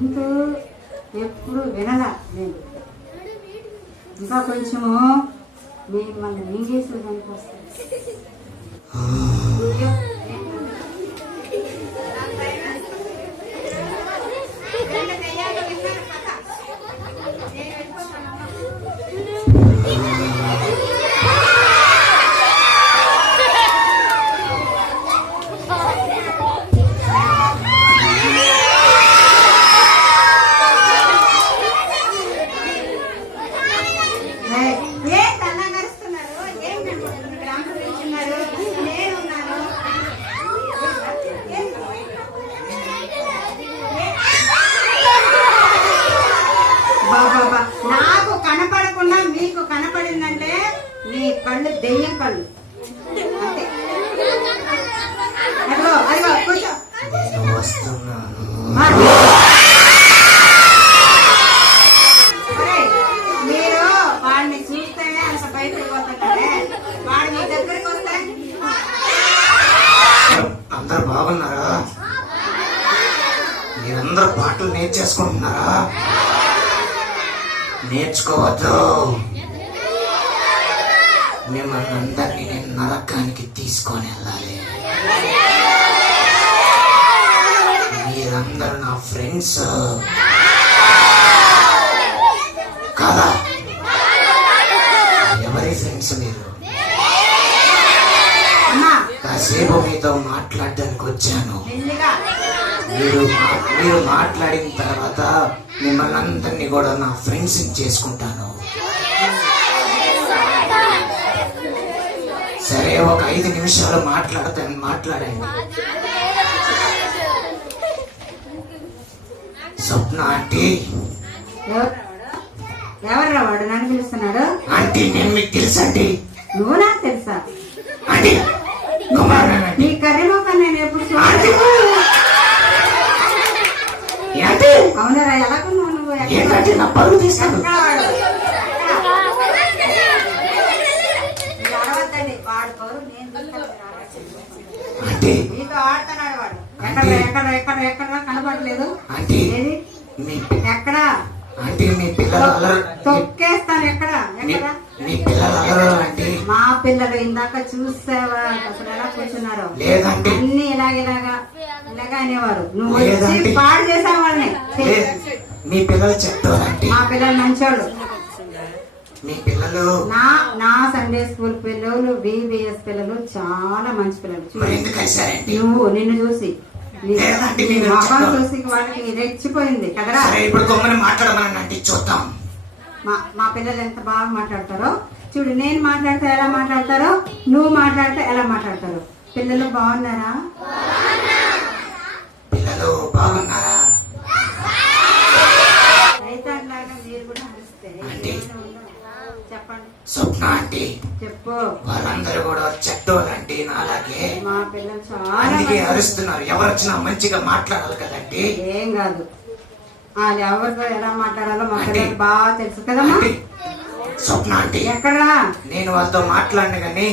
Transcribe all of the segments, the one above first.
గొంతు ఎప్పుడు వినలా నేను. ఇంకా కొంచెము మిమ్మల్ని మింగేసేదానికి వస్తుంది. నాకు కనపడకుండా మీకు కనపడిందంటే నీ కళ్ళు దెయ్యం కళ్ళు అంతే. అదిగో అదిగో కూర్చో. మీరు వాడిని చూస్తేనే అంత బయటకు పోతున్నారే, వాడు మీ దగ్గరికి వస్తే. అందరు బాగున్నారా? మీరందరూ పాటలు నేర్చేసుకుంటున్నారా? నేర్చుకోవద్దు. మిమ్మల్ని అందరినీ నేను నరకానికి తీసుకొని వెళ్ళాలి. మీరందరూ నా ఫ్రెండ్స్ కాదా? ఎవరి ఫ్రెండ్స్ మీరు? కాసేపు మీతో మాట్లాడడానికి వచ్చాను. మీరు మాట్లాడిన తర్వాత మిమ్మల్ని అందరినీ కూడా నా ఫ్రెండ్స్ చేసుకుంటాను. సరే, ఒక 5 నిమిషాలు మాట్లాడండి. స్వప్న ఆంటీ. ఎవర్రా వాడు నన్ను పిలుస్తున్నాడు? ఆంటీ, నేను మీకు తెలుసండి. నువ్వు నాకు తెలుసా? ఆంటీ, నీ కర్రీ మొక్క నేను ఎప్పుడు అవునరా? ఎలాగున్నావు నువ్వు? ఏంటంటే నా పరువు తీస్తాను. అడవద్దండి, వాడు పరువు నేను నీతో ఆడుతున్నాడు. వాడు ఎక్కడ ఎక్కడ ఎక్కడ ఎక్కడ కనపడలేదు. ఎక్కడ మీ పిల్లలు తొక్కేస్తాను. ఎక్కడ ఎక్కడ మీ పిల్లలు? మా పిల్లలు ఇందాక చూసావా అసలు ఎలా కూర్చున్నారో? అన్ని ఇలాగా అనేవారు. నువ్వు వచ్చి పాడు చేసావు వాళ్ళని. మీ పిల్లలు చెప్తారంటే? మా పిల్లలు మంచోళ్ళు. మీ పిల్లలు నా సండే స్కూల్ పిల్లలు, బీబీఎస్ పిల్లలు చాలా మంచి పిల్లలు. నువ్వు నిన్ను చూసి మొహం చూసి వాళ్ళకి రెచ్చిపోయింది కదరా. ఇప్పుడు కొమ్మని మాట్లాడమనండి, చూద్దాం. మా పిల్లలు ఎంత బాగా మాట్లాడతారో చూడు. నేను మాట్లాడితే ఎలా మాట్లాడతారో, నువ్వు మాట్లాడితే ఎలా మాట్లాడతారో. పిల్లలు బాగున్నారా? పిల్లలు బాగున్నారా? రైతాంలాగా మీరు కూడా అరిస్తే చెప్పండి. స్వప్న ఆంటీ చెప్పు. వాళ్ళందరూ కూడా చెడ్డోళ్ళండి, నాలాగే. మా పిల్లలు చాలా అందుకే అరుస్తున్నారు. ఎవరు వచ్చినా మంచిగా మాట్లాడాలి కదండి. ఏం కాదు, వాళ్ళు ఎవరితో ఎలా మాట్లాడాలో మా పిల్లలు బాగా తెలుసు కదమ్మా. స్వప్న ఆంటీ, ఎక్కడా? నేను వాళ్ళతో మాట్లాడిన కానీ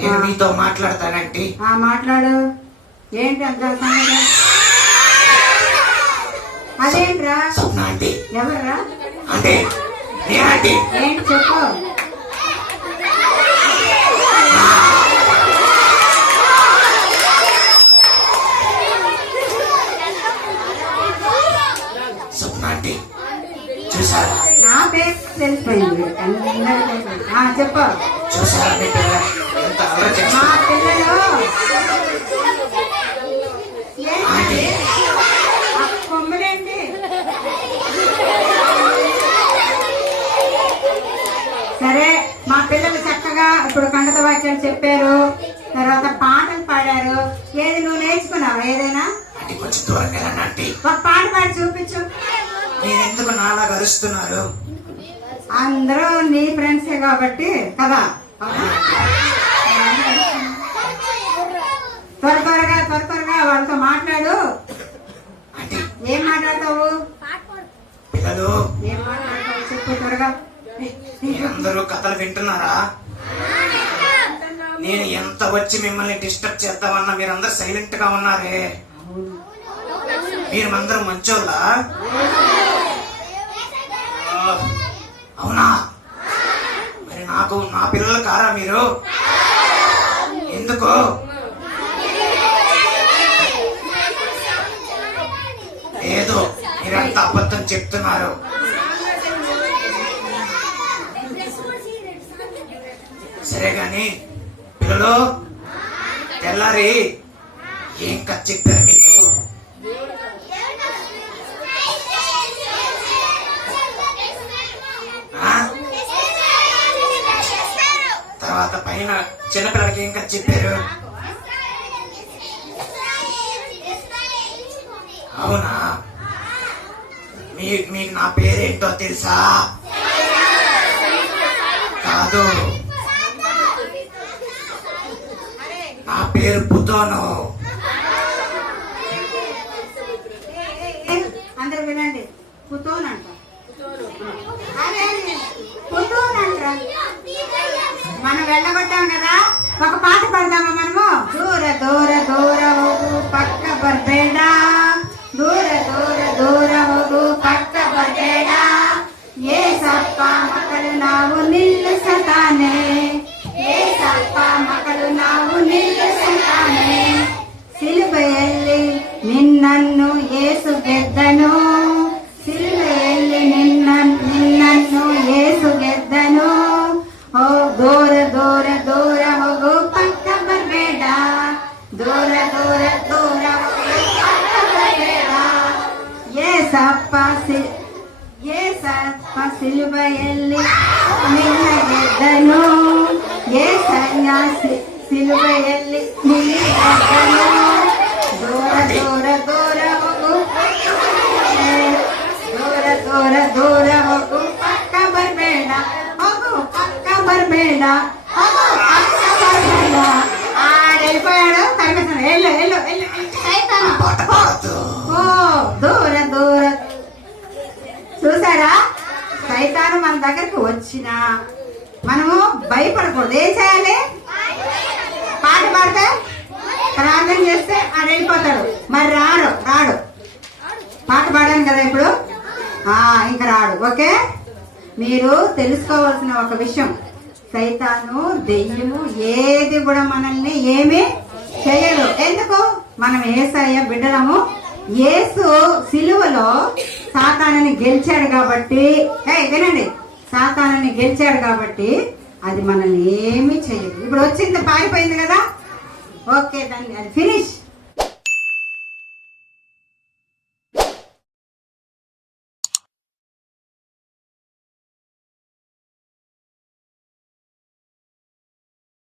నేను మీతో మాట్లాడతానండి. మాట్లాడు. ఏంటి అంత సంగతి? అదేంట్రా? స్వప్న ఆంటీ. ఎవర్రా? అంటే ఏంటి చెప్పు. స్వప్న ఆంటీ చూసారా? నా పేరు తెలిసిపోయింది. చెప్పు. చూసారా మీ పిల్లలు ఎంత అల్లరి చేస్తారు? మా పిల్లలు కొమ్ములేంటి? సరే, మా పిల్లలు చక్కగా ఇప్పుడు కండత వాక్యాలు చెప్పారు, తర్వాత పాటలు పాడారు. ఏది నువ్వు నేర్చుకున్నావు? ఏదైనా కొంచెం దూరంగా ఒక పాట పాడి చూపించు. మీరెందుకు నాలాగా అరుస్తున్నారు? అందరూ నీ ఫ్రెండ్సే కాబట్టి కదా. త్వరగా వాళ్ళతో మాట్లాడు. ఏం మాట్లాడతావు? పిల్లలు ఏం మాట్లాడతావు చెప్పు త్వరగా. మీరందరూ కథలు వింటున్నారా? నేను ఎంత వచ్చి మిమ్మల్ని డిస్టర్బ్ చేద్దామన్నా మీరందరూ సైలెంట్ గా ఉన్నారే. మీరు అందరూ మంచోళ్ళ? అవునా? మరి నా పిల్లలు కారా మీరు? ఎందుకు? ఏదో మీరంతా అబద్ధం చెప్తున్నారు. సరే గాని పిల్లలు, తెల్లారి ఏం కథ చెప్పారు మీకు? తర్వాత పైన చిన్నపిల్లలకి ఏం కథ చెప్పారు? అవునా? మీకు నా పేరేంటో తెలుసా? కాదు, నా పేరు పుతోను. అందరు వినండి, పుతోన్ అంట. పుతోన్ అంటారా? మనం వెళ్ళగొట్టాం కదా, ఒక పాట పాడదామా మనము? దూర దూర దూర ಹೋಗು పక్క బర్బేడ, దూర దూర దూర ಹೋಗು పక్క బర్బేడ, ಏಸಪ್ಪ ಮಕ್ಕಳು ನಾವು ನಿಲ್ಲಿಸತಾನೆ, ಏಸಪ್ಪ ಮಕ್ಕಳು ನಾವು ನಿಲ್ಲಿಸತಾನೆ, ಸಿಲುಬೆಯಲ್ಲಿ ನಿನ್ನನ್ನು ಏಸು ಗೆದ್ದನು, ಸಿಲುಬೆಯಲ್ಲಿ ನಿನ್ನನ್ನು ಏಸು ಗೆದ್ದನು, ಓ ದೂರ ದೂರ ದೂರ ಹೋಗು ಪಕ್ಕ ಬರಬೇಡ, ದೂರ ದೂರ ದೂರ ಹೋಗು ಪಕ್ಕ ಬರಬೇಡ, ಏಸಪ್ಪ ಸಿಲುಬೆಯಲ್ಲಿ ನಿನ್ನ ಗೆದ್ದನು, ಏಸಯ್ಯ ಸಿಲುಬೆಯಲ್ಲಿ ನಿನ್ನ ಗೆದ್ದನು, ದೂರ ದೂರ ದೂರ ಹೋಗು, ದೂರ ದೂರ ದೂರ ಹೋಗು ಪಕ್ಕ ಬರಬೇಡ, ಹೋಗು పక్క బర్బేడ, ಹೋಗು పక్క బర్బేడ. వెళ్ళిపోయాడు, కనిపిస్తున్నాడు. వెళ్ళు వెళ్ళు వెళ్ళు. ఓ దూర దూర. చూసారా, సైతాను మన దగ్గరికి వచ్చినా మనము భయపడకూడదు. ఏం చేయాలి? పాట పాడితే, ప్రార్థన చేస్తే ఆడు వెళ్ళిపోతాడు. మరి రాడు పాట పాడాను కదా ఇప్పుడు, ఇంకా రాడు. ఓకే, మీరు తెలుసుకోవాల్సిన ఒక విషయం, సైతాను దెయ్యము ఏది కూడా మనల్ని ఏమీ చేయదు. ఎందుకు? మనం యేసయ్య బిడ్డలము. యేసు సిలువలో సాతానుని గెలిచాడు కాబట్టి, వినండి, సాతానుని గెలిచాడు కాబట్టి అది మనల్ని ఏమీ చేయదు. ఇప్పుడు వచ్చింది, పారిపోయింది కదా, ఓకే, దాన్ని అది ఫినిష్.